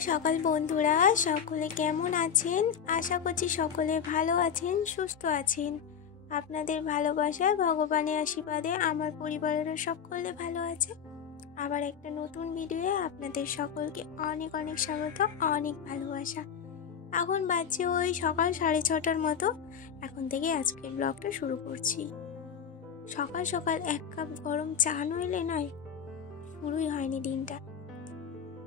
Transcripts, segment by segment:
সকাল বন্ধুরা, সকলে কেমন আছেন? আশা করছি সকলে ভালো আছেন, সুস্থ আছেন। আপনাদের ভালোবাসায়, ভগবানের আশীর্বাদে আমার পরিবারেরও সকলে ভালো আছে। আবার একটা নতুন ভিডিওয়ে আপনাদের সকলকে অনেক অনেক স্বাগত, অনেক ভালোবাসা। এখন বাজছে ওই সকাল 6:30টার মতো। এখন থেকে আজকের ব্লগটা শুরু করছি। সকাল সকাল 1 কাপ গরম চা নইলে নয়, শুরুই হয়নি দিনটা।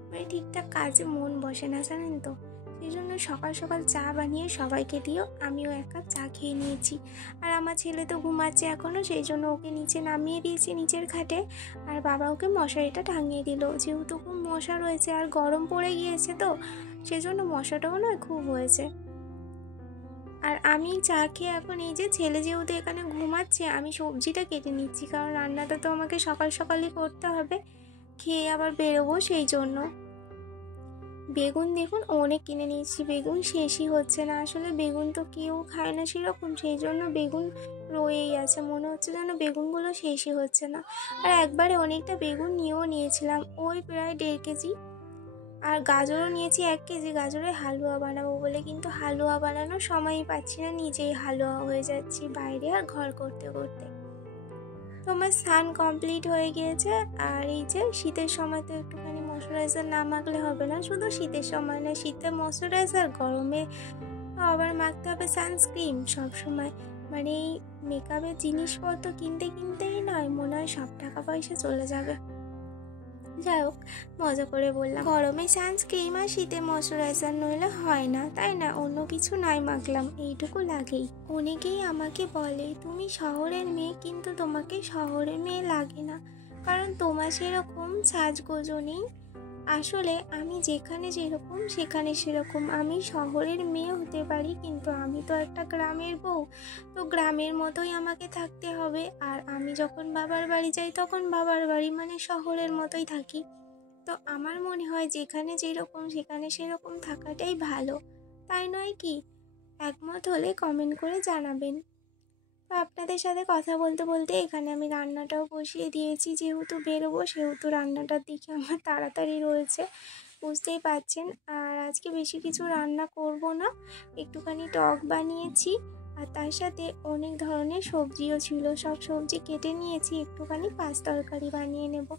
মানে ঠিকঠাক কাজে মন বসে না, জানেন তো। সেই জন্য সকাল সকাল চা বানিয়ে সবাইকে দিয়েও আমিও 1 কাপ চা খেয়ে নিয়েছি। আর আমার ছেলে তো ঘুমাচ্ছে এখনও, সেই জন্য ওকে নিচে নামিয়ে দিয়েছি নিচের খাটে। আর বাবা ওকে মশারিটা টাঙিয়ে দিল, যেহেতু খুব মশা রয়েছে আর গরম পড়ে গিয়েছে, তো সেই জন্য মশাটাও নয় খুব হয়েছে। আর আমি চা খেয়ে এখন এই যে ছেলে যেহেতু এখানে ঘুমাচ্ছে, আমি সবজিটা কেটে নিচ্ছি, কারণ রান্নাটা তো আমাকে সকাল সকালই করতে হবে, খেয়ে আবার বেরোবো। সেই জন্য বেগুন দেখুন অনেক কিনে নিয়েছি, বেগুন শেষই হচ্ছে না। আসলে বেগুন তো কেউ খায় না সেরকম, সেই জন্য বেগুন রয়েই আছে। মনে হচ্ছে যেন বেগুনগুলো শেষই হচ্ছে না। আর একবারে অনেকটা বেগুন নিয়েও নিয়েছিলাম, ওই প্রায় 1.5 কেজি। আর গাজরও নিয়েছি 1 কেজি, গাজরের হালুয়া বানাবো বলে, কিন্তু হালুয়া বানানোর সময়ই পাচ্ছি না, নিজেই হালুয়া হয়ে যাচ্ছি বাইরে আর ঘর করতে করতে। তো আমার স্নান কমপ্লিট হয়ে গিয়েছে। আর এই যে শীতের সময় তো একটুখানি ময়শ্চারাইজার না মাখলে হবে না। শুধু শীতের সময় না, শীতে ময়শ্চারাইজার, গরমে আবার মাখতে হবে সানস্ক্রিন সবসময়। মানে এই মেকআপের জিনিসপত্র কিনতেই নয়, মনে হয় সব টাকা পয়সা চলে যাবে। যাই হোক, মজা করে বললাম। গরমে সানস্ক্রিন আর শীতে ময়শ্চারাইজার নইলে হয় না, তাই না? অন্য কিছু নাই মাখলাম, এইটুকু লাগেই। অনেকেই আমাকে বলে তুমি শহরের মেয়ে, কিন্তু তোমাকে শহরের মেয়ে লাগে না, কারণ তোমার সেরকম সাজগোজও নেই। আসলে আমি যেখানে যেরকম সেখানে সেরকম। আমি শহরের মেয়ে হতে পারি, কিন্তু আমি তো একটা গ্রামের বউ, তো গ্রামের মতোই আমাকে থাকতে হবে। আর আমি যখন বাবার বাড়ি যাই তখন বাবার বাড়ি, মানে শহরের মতোই থাকি। তো আমার মনে হয় যেখানে যেরকম সেখানে সেরকম থাকাটাই ভালো, তাই নয় কি? একমত হলে কমেন্ট করে জানাবেন। তো আপনাদের সাথে কথা বলতে বলতে এখানে আমি রান্নাটাও বসিয়ে দিয়েছি। যেহেতু বেরোবো সেহেতু রান্নাটার দিকে আমার তাড়াতাড়ি রয়েছে, বুঝতেই পারছেন। আর আজকে বেশি কিছু রান্না করব না, একটুখানি টক বানিয়েছি, আর তার সাথে অনেক ধরনের সবজিও ছিল। সব সবজি কেটে নিয়েছি, একটুখানি পাঁচ তরকারি বানিয়ে নেব।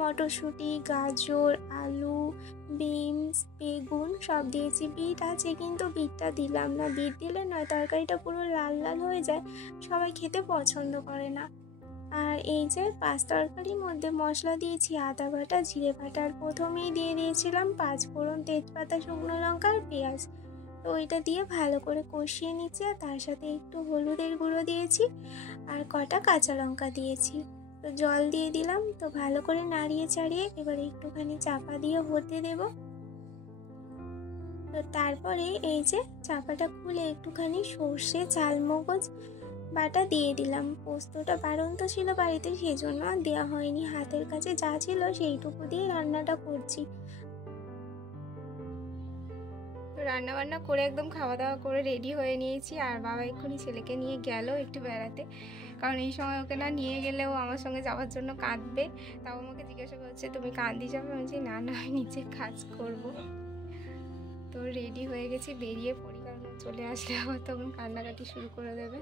মটরশুঁটি, গাজর, আলু, বিনস, বেগুন সব দিয়েছি। বিট আছে কিন্তু বিটটা দিলাম না, বিট দিলে নয় তরকারিটা পুরো লাল লাল হয়ে যায়, সবাই খেতে পছন্দ করে না। আর এই যে পাঁচ তরকারির মধ্যে মশলা দিয়েছি আদা বাটা, জিরে বাটা, আর প্রথমেই দিয়ে দিয়েছিলাম 5 ফোড়ন, তেজপাতা, শুকনো লঙ্কা আর পেঁয়াজ। তো ওইটা দিয়ে ভালো করে কষিয়ে নিচ্ছি, আর তার সাথে একটু হলুদের গুঁড়ো দিয়েছি আর কটা কাঁচা লঙ্কা দিয়েছি। তো জল দিয়ে দিলাম, তো ভালো করে নাড়িয়ে চাড়িয়ে এবার একটুখানি চাপা দিয়ে হতে দেব। তো তারপরে এই যে চাপাটা খুলে একটুখানি সর্ষে, চালমগজ বাটা দিয়ে দিলাম। পোস্তটা বাড়ন্ত ছিল বাড়িতে, সেই জন্য আর দেওয়া হয়নি, হাতের কাছে যা ছিল সেইটুকু দিয়ে রান্নাটা করছি। তো রান্না বান্না করে একদম খাওয়া দাওয়া করে রেডি হয়ে নিয়েছি। আর বাবা এক্ষুনি ছেলেকে নিয়ে গেল একটু বেড়াতে, কারণ এই সময় ওকে না নিয়ে গেলেও আমার সঙ্গে যাওয়ার জন্য কাঁদবে। তাও আমাকে জিজ্ঞাসা করছে তুমি কাঁদি যাবে, আমি বলছি না না, আমি নিচে কাজ করব। তো রেডি হয়ে গেছি, বেরিয়ে পড়ি, কারণ চলে আসলে আবার তখন কান্নাকাটি শুরু করে দেবে।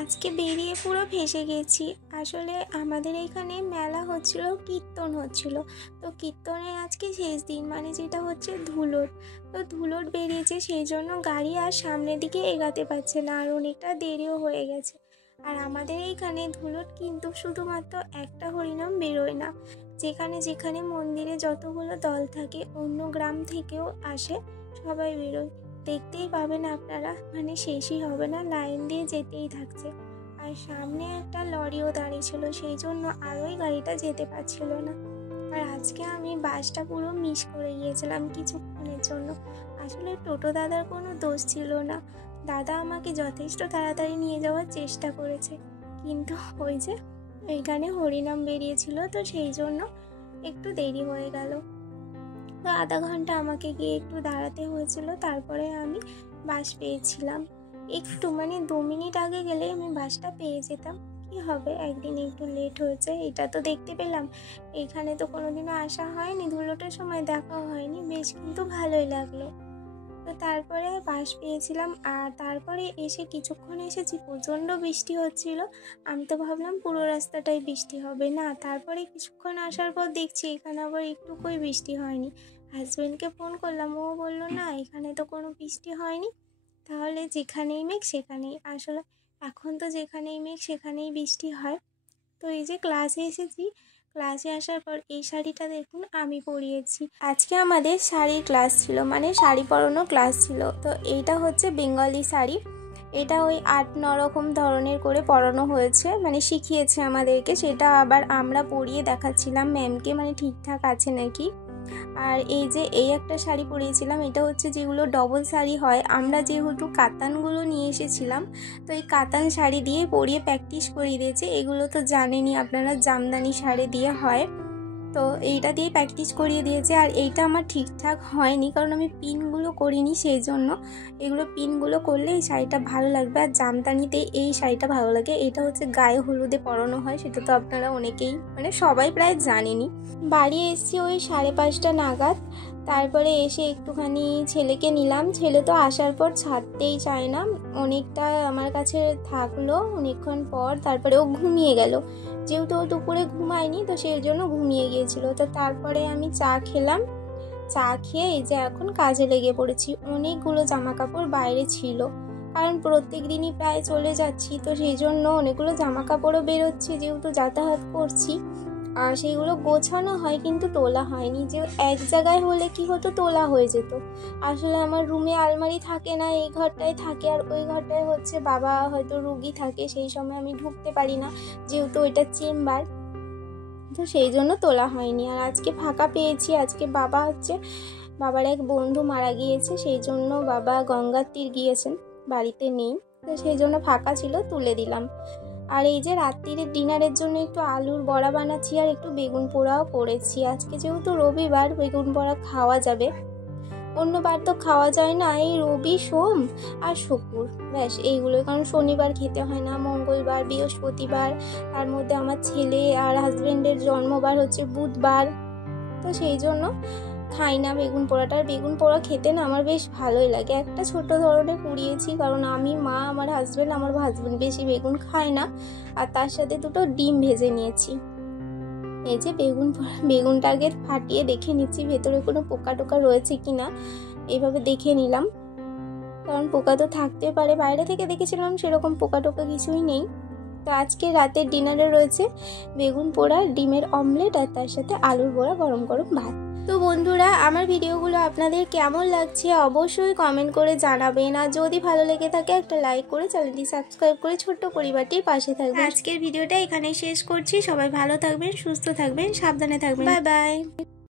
আজকে বেরিয়ে পুরো ভেসে গেছি। আসলে আমাদের এখানে মেলা হচ্ছিল, কীর্তন হচ্ছিল। তো কীর্তনের আজকে শেষ দিন, মানে যেটা হচ্ছে ধুলোট। তো ধুলোট বেরিয়েছে, সেই জন্য গাড়ি আর সামনের দিকে এগাতে পারছে না, আর অনেকটা দেরিও হয়ে গেছে। আর আমাদের এইখানে ধুলোট কিন্তু শুধুমাত্র একটা হরিনাম বেরোয় না, যেখানে যেখানে মন্দিরে যতগুলো দল থাকে অন্য গ্রাম থেকেও আসে, সবাই বেরোয়। দেখতেই পাবেন আপনারা, মানে শেষই হবে না, লাইন দিয়ে যেতেই থাকছে। আর সামনে একটা লরিও দাঁড়িয়ে ছিল, সেই জন্য আর ওই গাড়িটা যেতে পারছিল না। আর আজকে আমি বাসটা পুরো মিস করে গিয়েছিলাম কিছুক্ষণের জন্য। আসলে টোটো দাদার কোনো দোষ ছিল না, দাদা আমাকে যথেষ্ট তাড়াতাড়ি নিয়ে যাওয়ার চেষ্টা করেছে, কিন্তু ওই যে এখানে হরিনাম বেরিয়েছিল, তো সেই জন্য একটু দেরি হয়ে গেল। তো আধা ঘন্টা আমাকে গিয়ে একটু দাঁড়াতে হয়েছিল, তারপরে আমি বাস পেয়েছিলাম। একটু মানে 2 মিনিট আগে গেলে আমি বাসটা পেয়ে যেতাম, কি হবে, একদিন একটু লেট হয়েছে, এটা তো দেখতে পেলাম। এখানে তো কোনোদিনও আসা হয়নি, ধুলোটার সময় দেখা হয়নি, বেশ কিন্তু ভালোই লাগলো। তো তারপরে বাস পেয়েছিলাম, আর তারপরে এসে কিছুক্ষণ এসেছি, প্রচণ্ড বৃষ্টি হচ্ছিল। আমি তো ভাবলাম পুরো রাস্তাটাই বৃষ্টি হবে, না তারপরে কিছুক্ষণ আসার পর দেখছি এখানে আবার একটুকুই বৃষ্টি হয়নি। হাজব্যান্ডকে ফোন করলাম, ও বললো না এখানে তো কোনো বৃষ্টি হয়নি। তাহলে যেখানেই মেঘ সেখানেই, আসলে এখন তো যেখানেই মেঘ সেখানেই বৃষ্টি হয়। তো এই যে ক্লাসে এসেছি, ক্লাসে আসার পর এই শাড়িটা দেখুন আমি পরিয়েছি। আজকে আমাদের শাড়ির ক্লাস ছিল, মানে শাড়ি পরানো ক্লাস ছিল। তো এইটা হচ্ছে বেঙ্গলি শাড়ি, এটা ওই 8-9 রকম ধরনের করে পরানো হয়েছে, মানে শিখিয়েছে আমাদেরকে, সেটা আবার আমরা পরিয়ে দেখাচ্ছিলাম ম্যামকে, মানে ঠিকঠাক আছে নাকি। আর এই যে এই একটা শাড়ি পরিয়েছিলাম, এটা হচ্ছে যেগুলো ডবল শাড়ি হয়, আমরা যেহেতু কাতানগুলো নিয়ে এসেছিলাম, তো এই কাতান শাড়ি দিয়ে পরিয়ে প্র্যাকটিস করিয়ে দিয়েছে। এগুলো তো জানেনই আপনারা, জামদানি শাড়ি দিয়ে হয়, তো এইটা দিয়ে প্র্যাকটিস করিয়ে দিয়েছে। আর এইটা আমার ঠিকঠাক হয়নি, কারণ আমি পিনগুলো করিনি, সেই জন্য এগুলো পিনগুলো করলে এই শাড়িটা ভালো লাগবে। আর জামদানিতে এই শাড়িটা ভালো লাগে। এটা হচ্ছে গায়ে হলুদে পরানো হয়, সেটা তো আপনারা অনেকেই, মানে সবাই প্রায় জানেনই। বাড়ি এসেছি ওই 5:30 নাগাদ, তারপরে এসে একটুখানি ছেলেকে নিলাম। ছেলে তো আসার পর ছাড়তেই চায় না, অনেকটা আমার কাছে থাকলো অনেকক্ষণ পর, তারপরে ও ঘুমিয়ে গেল। যেহেতু ও দুপুরে ঘুমায়নি, তো সেই জন্য ঘুমিয়ে গিয়েছিল। তো তারপরে আমি চা খেলাম, চা খেয়ে এই যে এখন কাজে লেগে পড়েছি। অনেকগুলো জামা কাপড় বাইরে ছিল, কারণ প্রত্যেক দিনই প্রায় চলে যাচ্ছি, তো সেই জন্য অনেকগুলো জামা কাপড়ও বেরোচ্ছে, যেহেতু যাতায়াত করছি। আর সেইগুলো গোছানো হয় কিন্তু তোলা হয়নি, যে এক জায়গায় হলে কি হতো, তোলা হয়ে যেত। আসলে আমার রুমে আলমারি থাকে না, এই ঘরটায় থাকে, আর ওই ঘরটায় হচ্ছে বাবা হয়তো রুগী থাকে, সেই সময় আমি ঢুকতে পারি না, যেহেতু ওইটা চেম্বার, তো সেই জন্য তোলা হয়নি। আর আজকে ফাঁকা পেয়েছি, আজকে বাবার এক বন্ধু মারা গিয়েছে, সেই জন্য বাবা গঙ্গার তীর গিয়েছেন, বাড়িতে নেই, তো সেই জন্য ফাঁকা ছিল, তুলে দিলাম। আর এই যে রাত্রির ডিনারের জন্য একটু আলুর বড়া বানাচ্ছি, আর একটু বেগুন পোড়াও করেছি। আজকে যেহেতু রবিবার, বেগুন পোড়া খাওয়া যাবে, অন্যবার তো খাওয়া যায় না, এই রবি, সোম আর শুক্র, ব্যাস এইগুলোই, কারণ শনিবার খেতে হয় না, মঙ্গলবার, বৃহস্পতিবার, তার মধ্যে আমার ছেলে আর হাজব্যান্ডের জন্মবার হচ্ছে বুধবার, তো সেই জন্য খাই না বেগুন পোড়াটা। আর বেগুন পোড়া খেতে না আমার বেশ ভালোই লাগে। একটা ছোট ধরনের পুড়িয়েছি, কারণ আমি, মা, আমার হাজব্যান্ড বেশি বেগুন খায় না, আর তার সাথে 2টো ডিম ভেজে নিয়েছি। এই যে বেগুনটাকে ফাটিয়ে দেখে নিচ্ছি ভেতরে কোনো পোকা টোকা রয়েছে কিনা, এইভাবে দেখে নিলাম, কারণ পোকা তো থাকতে পারে। বাইরে থেকে দেখেছিলাম সেরকম পোকা টোকা কিছুই নেই। তো আজকে রাতের ডিনারে রয়েছে বেগুন পোড়া, ডিমের অমলেট, আর তার সাথে আলুর বড়া, গরম গরম ভাত। তো বন্ধুরা, আমার ভিডিওগুলো আপনাদের কেমন লাগছে অবশ্যই কমেন্ট করে জানাবেন, আর যদি ভালো লেগে থাকে একটা লাইক করে চ্যানেলটি সাবস্ক্রাইব করে ছোট্ট পরিবারটির পাশে থাকবেন। আজকের ভিডিওটা এখানেই শেষ করছি। সবাই ভালো থাকবেন, সুস্থ থাকবেন, সাবধানে থাকবেন। Bye bye.